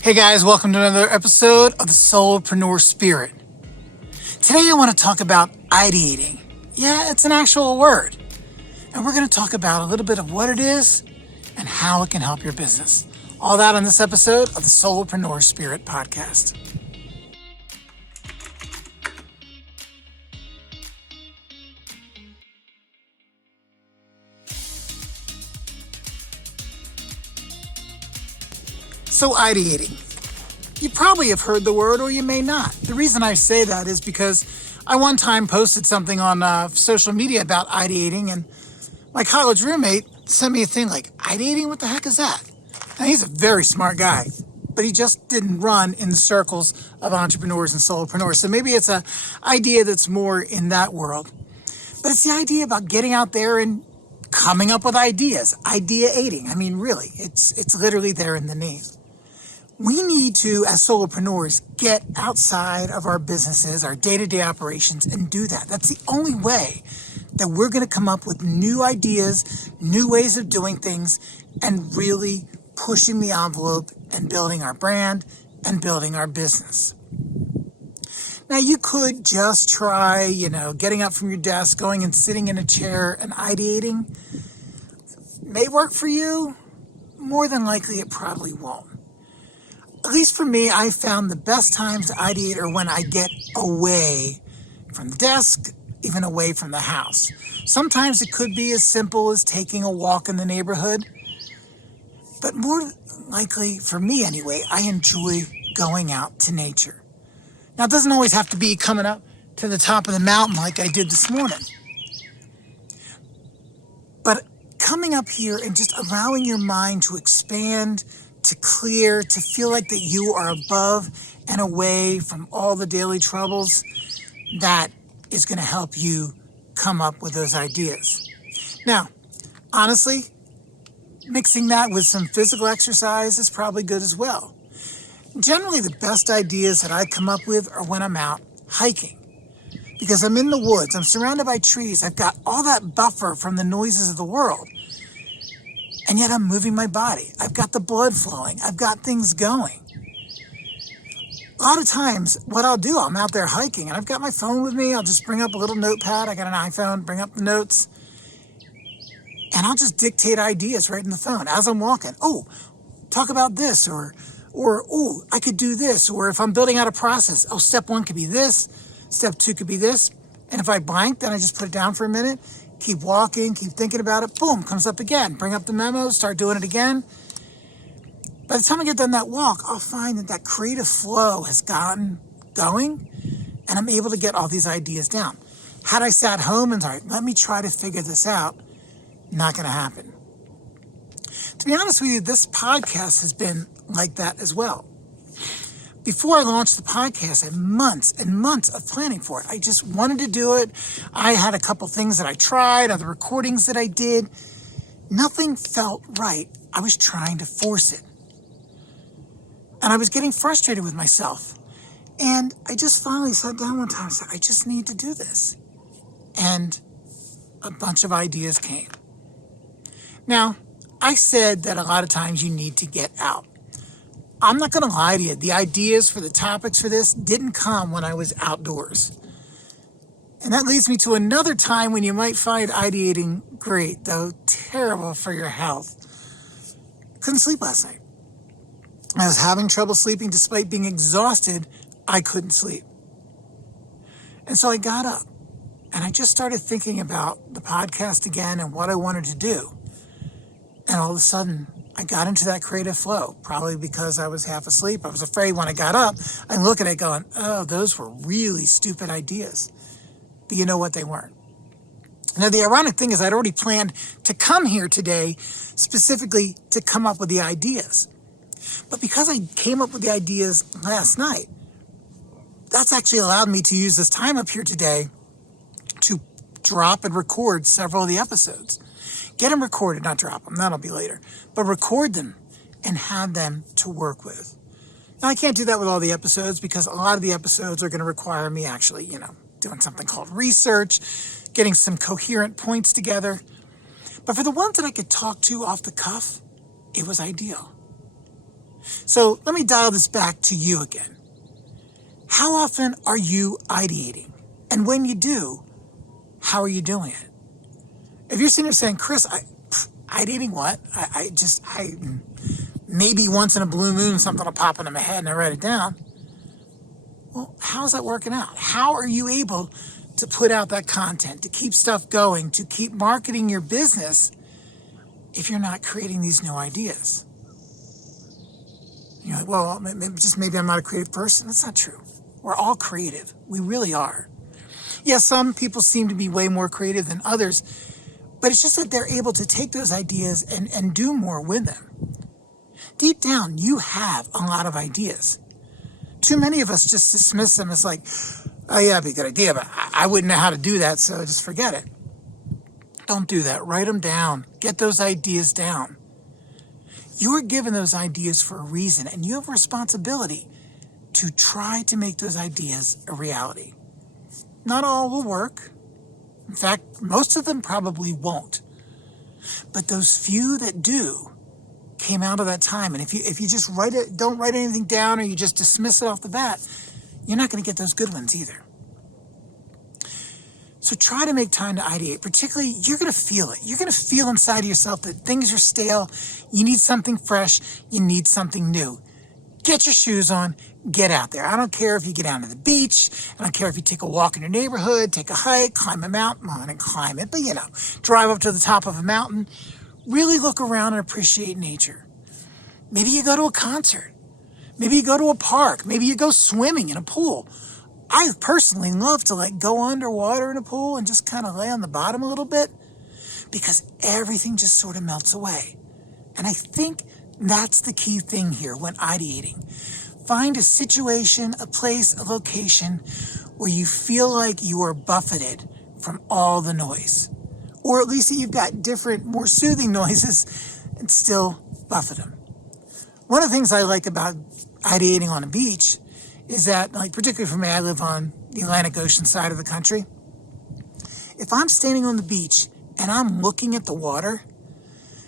Hey guys, welcome to another episode of the Solopreneur Spirit. Today I want to talk about ideating. Yeah, it's an actual word. And we're going to talk about a little bit of what it is and how it can help your business. All that on this episode of the Solopreneur Spirit podcast. So ideating. You probably have heard the word or you may not. The reason I say that is because I one time posted something on social media about ideating, and my college roommate sent me a thing like, ideating? What the heck is that? Now, he's a very smart guy, but he just didn't run in the circles of entrepreneurs and solopreneurs. So maybe it's an idea that's more in that world. But it's the idea about getting out there and coming up with ideas, ideating. I mean, really, it's literally there in the name. We need to, as solopreneurs, get outside of our businesses, our day-to-day operations, and do that. That's the only way that we're going to come up with new ideas, new ways of doing things, and really pushing the envelope and building our brand and building our business. Now, you could just try, getting up from your desk, going and sitting in a chair and ideating. May work for you. More than likely, it probably won't. At least for me, I found the best times to ideate are when I get away from the desk, even away from the house. Sometimes it could be as simple as taking a walk in the neighborhood. But more likely, for me anyway, I enjoy going out to nature. Now, it doesn't always have to be coming up to the top of the mountain like I did this morning. But coming up here and just allowing your mind to expand, to clear, to feel like that you are above and away from all the daily troubles, that is going to help you come up with those ideas. Now, honestly, mixing that with some physical exercise is probably good as well. Generally, the best ideas that I come up with are when I'm out hiking, because I'm in the woods, I'm surrounded by trees, I've got all that buffer from the noises of the world. And yet I'm moving my body. I've got the blood flowing. I've got things going. A lot of times, what I'll do, I'm out there hiking, and I've got my phone with me. I'll just bring up a little notepad. I got an iPhone, bring up the notes. And I'll just dictate ideas right in the phone as I'm walking. Oh, talk about this, or oh, I could do this. Or if I'm building out a process, oh, step one could be this. Step two could be this. And if I blank, then I just put it down for a minute. Keep walking, keep thinking about it, boom, comes up again. Bring up the memo, start doing it again. By the time I get done that walk, I'll find that creative flow has gotten going, and I'm able to get all these ideas down. Had I sat home and thought, let me try to figure this out, not going to happen. To be honest with you, this podcast has been like that as well. Before I launched the podcast, I had months and months of planning for it. I just wanted to do it. I had a couple things that I tried, other recordings that I did. Nothing felt right. I was trying to force it. And I was getting frustrated with myself. And I just finally sat down one time and said, I just need to do this. And a bunch of ideas came. Now, I said that a lot of times you need to get out. I'm not going to lie to you. The ideas for the topics for this didn't come when I was outdoors. And that leads me to another time when you might find ideating great, though terrible for your health. Couldn't sleep last night. I was having trouble sleeping despite being exhausted. I couldn't sleep. And so I got up and I just started thinking about the podcast again and what I wanted to do. And all of a sudden, I got into that creative flow, probably because I was half asleep. I was afraid when I got up, I'd look at it going, oh, those were really stupid ideas. But you know what? They weren't. Now, the ironic thing is I'd already planned to come here today specifically to come up with the ideas. But because I came up with the ideas last night, that's actually allowed me to use this time up here today to drop and record several of the episodes. Get them recorded, not drop them, that'll be later. But record them and have them to work with. Now, I can't do that with all the episodes because a lot of the episodes are going to require me actually, doing something called research, getting some coherent points together. But for the ones that I could talk to off the cuff, it was ideal. So let me dial this back to you again. How often are you ideating? And when you do, how are you doing it? If you're sitting there saying, Chris, ideating what? Maybe once in a blue moon something will pop into my head and I write it down. Well, how's that working out? How are you able to put out that content, to keep stuff going, to keep marketing your business if you're not creating these new ideas? You're like, well, maybe I'm not a creative person. That's not true. We're all creative. We really are. Yes, some people seem to be way more creative than others, but it's just that they're able to take those ideas and do more with them. Deep down, you have a lot of ideas. Too many of us just dismiss them as like, oh yeah, it'd be a good idea, but I wouldn't know how to do that, so just forget it. Don't do that. Write them down. Get those ideas down. You're given those ideas for a reason, and you have a responsibility to try to make those ideas a reality. Not all will work. In fact, most of them probably won't. But those few that do came out of that time. And if you just don't write anything down, or you just dismiss it off the bat, you're not going to get those good ones either. So try to make time to ideate. Particularly, you're going to feel it. You're going to feel inside of yourself that things are stale. You need something fresh. You need something new. Get your shoes on. Get out there. I don't care if you get down to the beach. I don't care if you take a walk in your neighborhood, take a hike, climb a mountain. Well, I didn't climb it, but drive up to the top of a mountain. Really look around and appreciate nature. Maybe you go to a concert. Maybe you go to a park. Maybe you go swimming in a pool. I personally love to go underwater in a pool and just kind of lay on the bottom a little bit, because everything just sort of melts away. And I think that's the key thing here when ideating. Find a situation, a place, a location where you feel like you are buffeted from all the noise. Or at least that you've got different, more soothing noises and still buffet them. One of the things I like about ideating on a beach is that, particularly for me, I live on the Atlantic Ocean side of the country. If I'm standing on the beach and I'm looking at the water,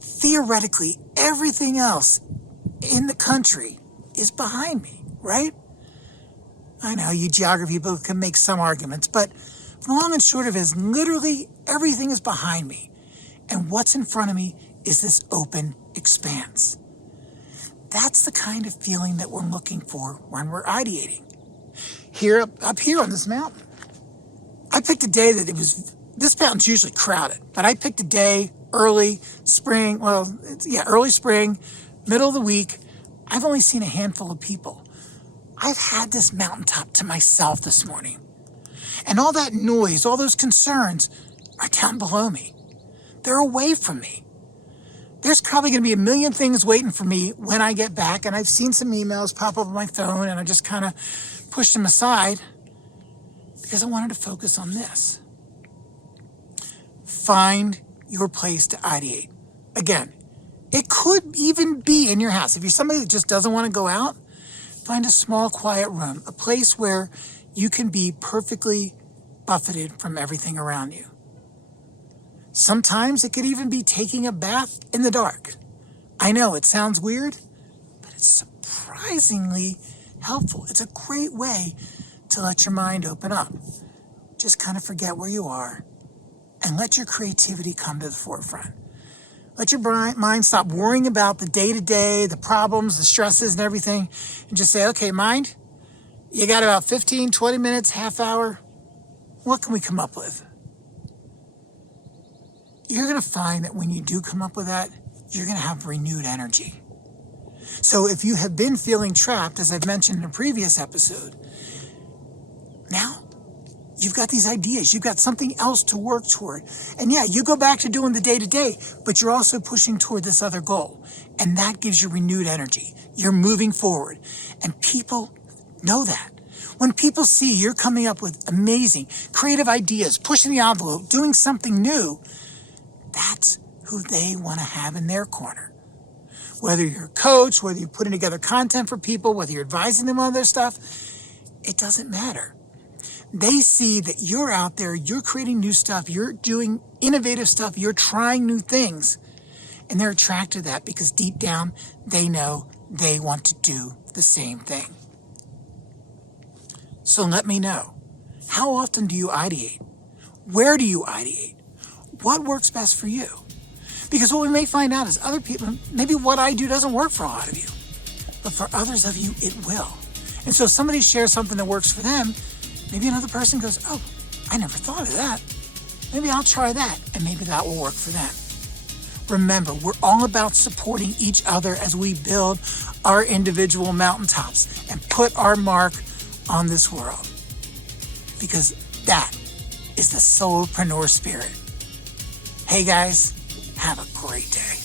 theoretically, everything else in the country is behind me, right? I know you geography people can make some arguments, but the long and short of it is literally everything is behind me. And what's in front of me is this open expanse. That's the kind of feeling that we're looking for when we're ideating. Here, up here on this mountain, I picked a day that this mountain's usually crowded, but I picked a day, early spring, early spring, middle of the week. I've only seen a handful of people. I've had this mountaintop to myself this morning. And all that noise, all those concerns are down below me. They're away from me. There's probably going to be a million things waiting for me when I get back, and I've seen some emails pop up on my phone, and I just kind of pushed them aside because I wanted to focus on this. Find your place to ideate. Again, it could even be in your house. If you're somebody that just doesn't want to go out, find a small, quiet room, a place where you can be perfectly buffeted from everything around you. Sometimes it could even be taking a bath in the dark. I know it sounds weird, but it's surprisingly helpful. It's a great way to let your mind open up. Just kind of forget where you are and let your creativity come to the forefront. Let your mind stop worrying about the day-to-day, the problems, the stresses and everything, and just say, okay, mind, you got about 15, 20 minutes, half hour. What can we come up with? You're going to find that when you do come up with that, you're going to have renewed energy. So if you have been feeling trapped, as I've mentioned in a previous episode, now you've got these ideas. You've got something else to work toward. And yeah, you go back to doing the day-to-day, but you're also pushing toward this other goal. And that gives you renewed energy. You're moving forward. And people know that. When people see you're coming up with amazing, creative ideas, pushing the envelope, doing something new, that's who they want to have in their corner. Whether you're a coach, whether you're putting together content for people, whether you're advising them on their stuff, it doesn't matter. They see that you're out there, you're creating new stuff, you're doing innovative stuff, you're trying new things, and they're attracted to that because deep down, they know they want to do the same thing. So let me know, how often do you ideate? Where do you ideate? What works best for you? Because what we may find out is other people, maybe what I do doesn't work for a lot of you, but for others of you, it will. And so if somebody shares something that works for them, maybe another person goes, oh, I never thought of that. Maybe I'll try that, and maybe that will work for them. Remember, we're all about supporting each other as we build our individual mountaintops and put our mark on this world. Because that is the solopreneur spirit. Hey guys, have a great day.